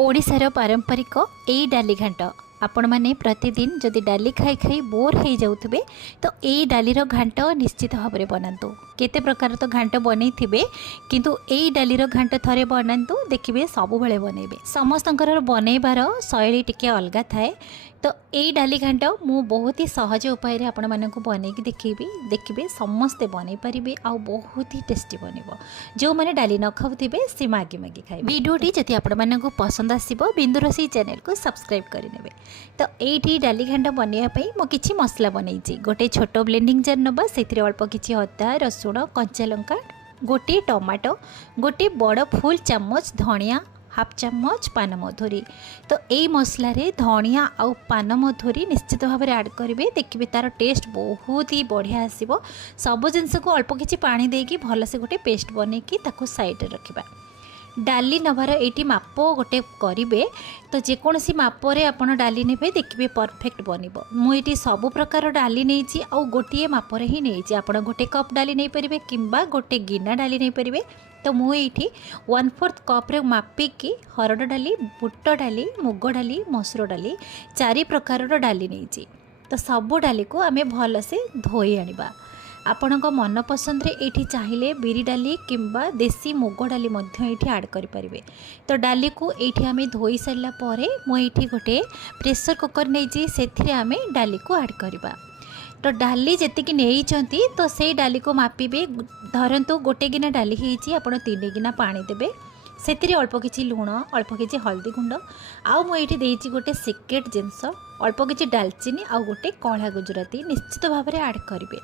ओडिशार पारंपरिक एई डाली घांट आपण मैंने प्रतिदिन जदि डाली खाई खाई बोर हो जाउथिबे तो एई डालीर घांट निश्चित भाव में बनातु। केते प्रकार तो घांट बनै थिबे किंतु एई डालीर घांट थरे बनातु देखिबे सब बेले बनेबे। समस्तंकर बनैबार शैली टिके अलगा थाए। तो एई डाली घांट मु बहुत ही सहज उपाय रे आपण मानकु बनेकी देखिबे समस्ते बनै परिबे आ बहुत ही टेस्टी बनिबो। जो माने डाली न खाउथिबे से मागी मागी खाइबे। वीडियोटी जदि आपण मानकु पसंद आसीबो बिंदुरोसी चैनल को सब्सक्राइब करि नेबे। तो एठी डाली घांट बनिया पई मो किछि मसला बनैछि। गोटे छोट ब्लेंडिंग जार नबा सेथिरे अल्प किछि अदा रसुण कंचा लंका गोटे टमाटो गोटे बड़ फुल चामच धनिया हाफ चामच पान मधुरी। तो यही मसला रे धनिया आउ पान मधुरी निश्चित भाव में ऐड करेंगे। देखिए तार टेस्ट बहुत ही बढ़िया आसीबो। सब जिनस को अल्प किछि पानी देकी भल से गोटे पेस्ट बनैकी ताको साइड रखिबा। डाली नबार ये माप गोटे करेंगे तो जेकोसी मापरे आपड़ डाली ने देखिए परफेक्ट बनिबो। मुझे सब प्रकार डाली नहीं आउ गोटे मापरे ही नहीं। आप गोटे कप डाली नहीं पारे किंबा गोटे गिना डाली नहीं पारे। तो मुझे 1/4 कप रे मापिकी हरड़ डाली बुट डाली मुग डाली मसूर डाली 4 प्रकार डाली नहीं। तो सबू डाली को आमे भल से धोई आनिबा। आपणक मन पसंद रे एठी चाहिए बिरी डाली किंबा देसी मुग डाली मध्य एठी ऐड करि परिबे। तो डाली को एठी आमे धोई सारला परे मो एठी गोटे प्रेशर कुकर नेछि सेथिरे आमे डाली को ऐड करिबा। तो डाली जेतिकी नेइचंती तो से डाली को मापिबे। धरंतु गोटे गिना डाली हेछि आपण 3 गिना पानी देबे। सेतिरे अल्प किछि लूण अल्प किछि हल्दी गुंड आउ मु एठी देइछि गोटे सिक्रेट जिंस अल्प किछि दालचीनी आउ गोटे कला गुजराती निश्चित भाव में ऐड करेंगे।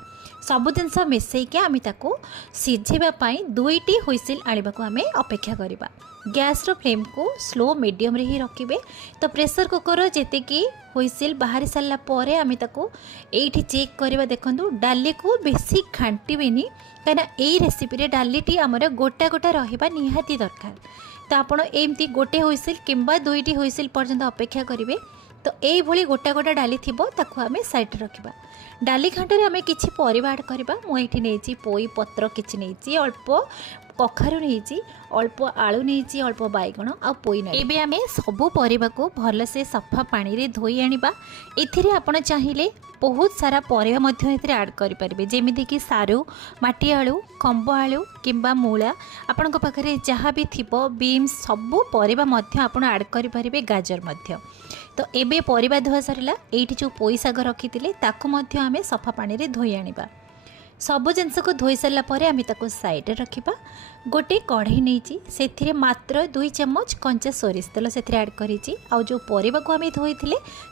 सबु जिनस मिसैके आम ताको सिझेबाई 2टी हुइसिल आने को आम अपेक्षा करवा। गैस रो फ्लेम को स्लो मीडियम रे ही रखिबे। तो प्रेशर कुकर जेतिकी हुइसिल बाहरी सारा पर आम ताको एठी चेक करवा। देखंतु डाली को बेसी घांटीबेनी कहीं यही रेसिपी डालीटी आमर गोटा गोटा रहिबा निहाती दरकार। तो आपण एमती गोटे हुइसिल किंबा 2टी हुइसिल पर्यंत अपेक्षा करेंगे। तो यही भली गोटा गोटा डाली थी ताको आम साइड रखा। डाली घांटे आम किसी परिबा ऐड करवा। मुझे नहीं पोई पत्र किसी नहीं अल्प कखारु नहीं अल्प आलू नहीं अल्प बैगण आ पोई नहीं। एबे आम सबू परिबा को भल से सफा पानी रे धोई आनिबा। एथिरे आपण चाहिए बहुत सारा परिबा मध्य एथिरे ऐड करि परिबे जेमिति कि सारू माटी आलू खंब आलू किंबा मूला आपण को पाखरे जहाँ भी थिबो बीन्स सबू परिबा मध्य आपण ऐड करि परिबे गाजर मध्य। तो एबे परिबा धोआ सारिला एठी जो पोई साग रखिथिले ताको मध्य आमे सफा पानी रे धोई आनिबा। सबु जिनस को धोई सारा पर आम ताको साइड रखिबा। गोटे कढ़ई नहीं से मात्र 2 चम्मच कंचा सोरिष तेल से ऐड करी आ जो परिबा को आम धोई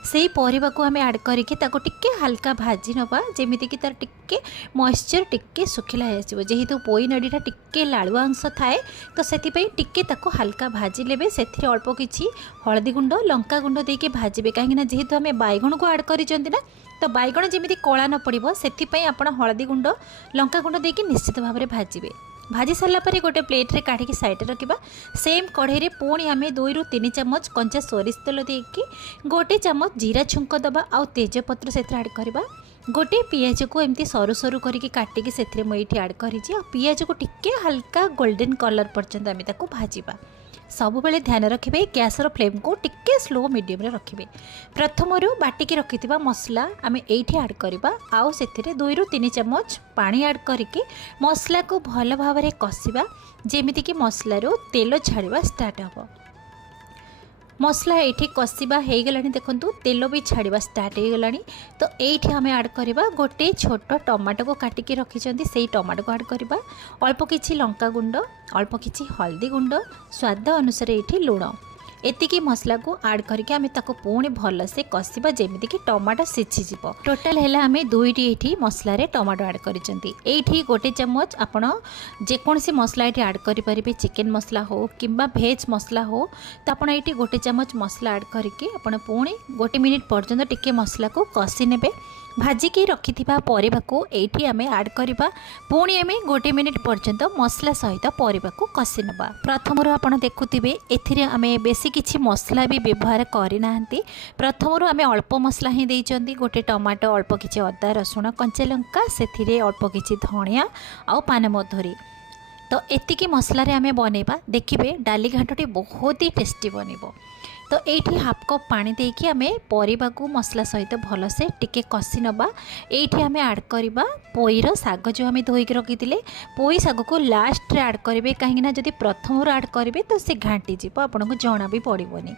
से परिबा को आम ऐड करके ताको टिके हल्का भाजी नबा जेमिति कि तार टिके मॉइस्चर टिके सुखिला आसीबो। जेहेतु पोई नडीटा टिके लालुआ अंश थाए तो सेतिपई टिके ताको हल्का भाजी लेबे। सेथिरे अल्प किछि हळदी गुंड लंका गुंड देके भाजिबे काहेकि ना जेहेतु आम बैगण को ऐड करिसंती ना तो बैगण जमी कला न पड़ो से आपण हलदी गुंड लंका गुंड देके निश्चित भाव में भाजबे। भाजी सारा पर गोटे प्लेट रे काढ़ी साइड रखा। सेम कढ़ई रे पुणी आम 2 ରୁ 3 चम्मच कंचा सोरिष तेल देकी गोटे चम्मच जीरा छुंक दबा आ तेजपत्र से ऐड करवा। गोटे पियाज को एमती सरू सरू करके काटिकी से मुझे ऐड करी पियाज को टिके हल्का गोल्डन कलर पर्यंत आम ताको भाजिबा। सब बेले ध्यान रखिए गैस रो फ्लेम को टिके स्लो मीडियम रे रखिए। प्रथम बाटिकी रखिथिबा मसला आम एठी ऐड करबा आउ सेथिरे 2 ରୁ 3 चम्मच पानी ऐड करके मसला को भल भाव में कषिबा जेमिति कि मसला रो तेल छाड़वा स्टार्ट हबो। मसला ये कषिबा हो गलानी देखंतु तेल भी छाड़वा स्टार्ट हो गलानी। तो ये आम ऐड करवा गोटे छोट टमाटो को काटिकी रखिंट से टमाटो को ऐड करवा। अल्प किछि लंका गुंड अल्प किछि हल्दी गुंड स्वाद अनुसार ये लुण एतिकी मसला को ऐड करके आम ताको पुणी भल से कषिबा जेमिति कि टमाटो सिझीजिवो। टोटाल है आम 2टी ये मसला रे टमाटो ऐड करिसेंती। एठी गोटे चम्मच आपण जेकोसी मसला ये ऐड करि परिबे चिकेन मसला हो किंबा भेज मसला हो। तो आपण ये गोटे चम्मच मसला ऐड करके आपण पुणी 1 मिनिट पर्यंत टिके मसला को कषि नेबे। भाजिकी रखिथिबा परिबा को एठी आमे ऐड करबा। पुणी आमे 1 मिनिट पर्यंत मसला सहित परिबा को कषि नबा। प्रथमरु आपण देखुथिबे एथिरे आमे बेसी किछि मसला भी व्यवहार करिनाहंती। प्रथमरु आमे अल्प मसला ही देइचंती गोटे टमाटो अल्प किछि अदा रसुण कंचा लंका सेथिरे अल्प किछि धनिया आ पान मधुरी। तो तो एतिकी मसला आम बनइबा देखिए डाली घाटी बहुत ही टेस्टी बनइब। तो ये हाफ कप पानी देकी आम परिबा को मसला सहित भलसे टिके कषि नबा। ये आम आड करवा पोईर शाग जो आम धोईक रखी पोई शाग को लास्ट रे आड करेंगे कहीं जब प्रथम आड करेंगे तो सी घाटी जी आपन को जना भी पड़ोनी।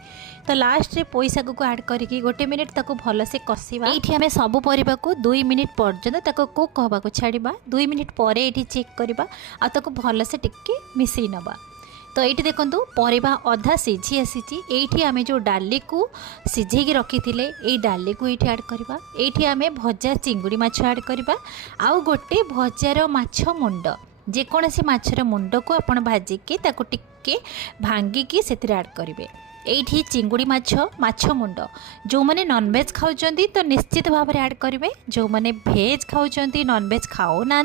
तो लास्ट रे पोई शाग को आड करके 1 मिनिट ताको भलसे कषिबा। ये आम सब परिबा को 2 मिनिट पर्यंत कुक हवा को छाड़ा 2 मिनिट पर ये चेक करवा आको भलसे टिके मिसई नबा। तो ये देखूँ परिबा अधा सीझी आसी ये आम जो डाली को सीझे रखी थे डाली को ये आड करवा। ये आम भजा चिंगुड़ी माछ आड करवा आउ गोटे भजार माछ मुंड जेकोसी माछर मुंड को आपण भाजिकी ताको टिके भांगिकी से आड करेंगे। ये चिंगुड़ी माछ माछ मुंड जो मैंने नॉनवेज खाऊं तो निश्चित भाव में आड करेंगे। जो मैंने भेज खाऊं नॉनवेज खाऊना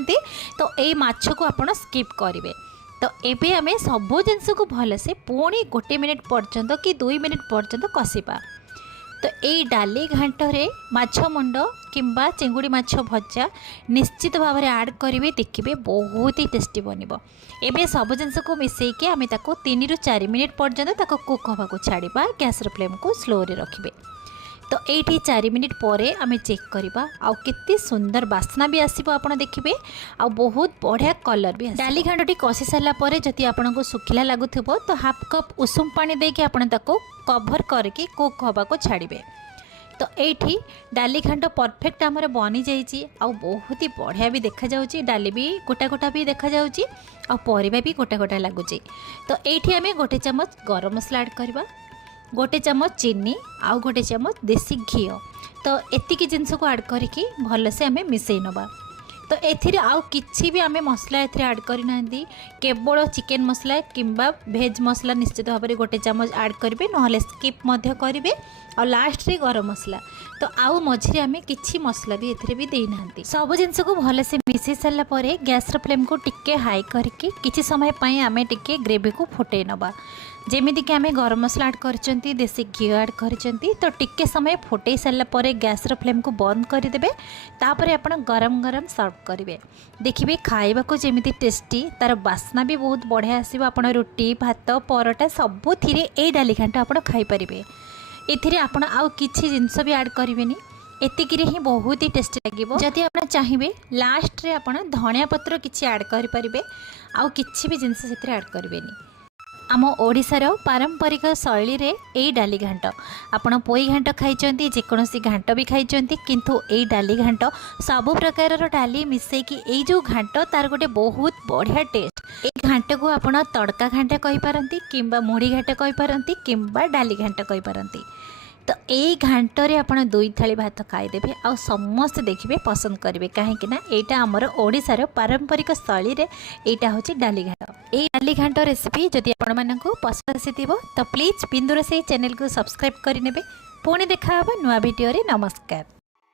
तो ये माछ को आपण स्किप करेंगे। तो एबे आमे सबो जिनस को भलसे पुणी 1 मिनिट पर्यंत कि 2 मिनिट पर्यंत कषिबा। तो ये डाली घांटरे माछ मुंड किंबा चिंगुड़ी माछ भजा निश्चित भाव में आड करेंगे देखिए बहुत ही टेस्टी बनिबो। एबे सब जिनस को मिसेकी आमे ताको 3 ରୁ 4 मिनिट पर्यंत ताको कुक हवा को छाड़िबा। गैस फ्लेम को स्लो रे रखिबे। तो ये 4 मिनिट पर आम चेक करवा आउ केते सुंदर बास्ना भी आसो आप देखिए आ बहुत बढ़िया कलर भी। डाली घाटी कषि सारा जदि आपन को सुखिला लगुथिबो तो हाफ कप उषुम पानी देके आपण ताको कभर करके कुक हवा को छाड़िबे। तो ये डाली घाट परफेक्ट आमर बनी जाइए आ बहुत ही बढ़िया भी देखा जाउची। डाली भी गोटा गोटा भी देखा जाउची आ परिबा भी गोटा गोटा लगुची। तो ये आम 1 चम्मच गरम मसला ऐड करवा 1 चम्मच चीनी आउ 1 चम्मच देसी घी। तो एतिकी जिनस को ऐड करके भलसे आम मिसई नबा। तो एथिरे आउ किछि भी आम मसला एथिरे ऐड करना केवल चिकेन मसला किंबा भेज मसला निश्चित भाव में 1 चम्मच ऐड करेंगे ना स्किप करेंगे और लास्ट रे गरम मसला। तो आउ मझे आम किछि मसला भी एथिरे भी देना सब जिनस को भलसे मिसई सारा पर गैस फ्लेम को टिके हाई करके किछि समय पई आम टिके ग्रेवी को फुटई नबा। जेमिति कि आम गरम मसला ऐड करचंती देसी घी ऐड करचंती तो टिके समय फुटई सारा पर गैस फ्लेम को बंद करदेबे। तापर आपण गरम गरम सर्व करेंगे देखिए खाइबा को जेमिति टेस्टी तार बास्ना भी बहुत बढ़िया आसीबो। आपण रोटी भात परोटा सबुथिरे ए डाली घांट आपण खाई परिबे। एथिरे आपण आउ किछि जिंस भी ऐड करिवेनी एतिकिरे ही बहुत ही टेस्टी लागिबो। जदि आपण चाहिबे लास्ट रे आपण धनिया पत्र किछि ऐड करि परिबे आउ किछि भी जिंस सेथिरे ऐड करिवेनी। आम ओडिशार पारंपरिक शैली रे ए डाली घांट आपण पोई घांट खाइचंती जेकोसी घांट भी खाइचंती किंतु ए डाली घांट सब प्रकार डाली मिसेकी ए जो घांट तार गोटे बहुत बढ़िया टेस्ट। ए घांट को आपण तड़का घांट कहि पारंती किंबा मुढ़ी घांट कहि पारंती किंबा डाली घांट कहि पारंती। तो ये घांटरे आप 2 थाली भात खाईदेवे आ समस्त देखिए पसंद करेंगे कहीं यहाँ आमर ओडिशार पारंपरिक शैली रे एटा होची डाली घाट। ये डाली घाट रेसिपी जदि आपको पसंद आसी तो प्लीज बिंदुरोसेई चैनल को सब्सक्राइब करने। पुणी देखा नुआ वीडियो रे। नमस्कार।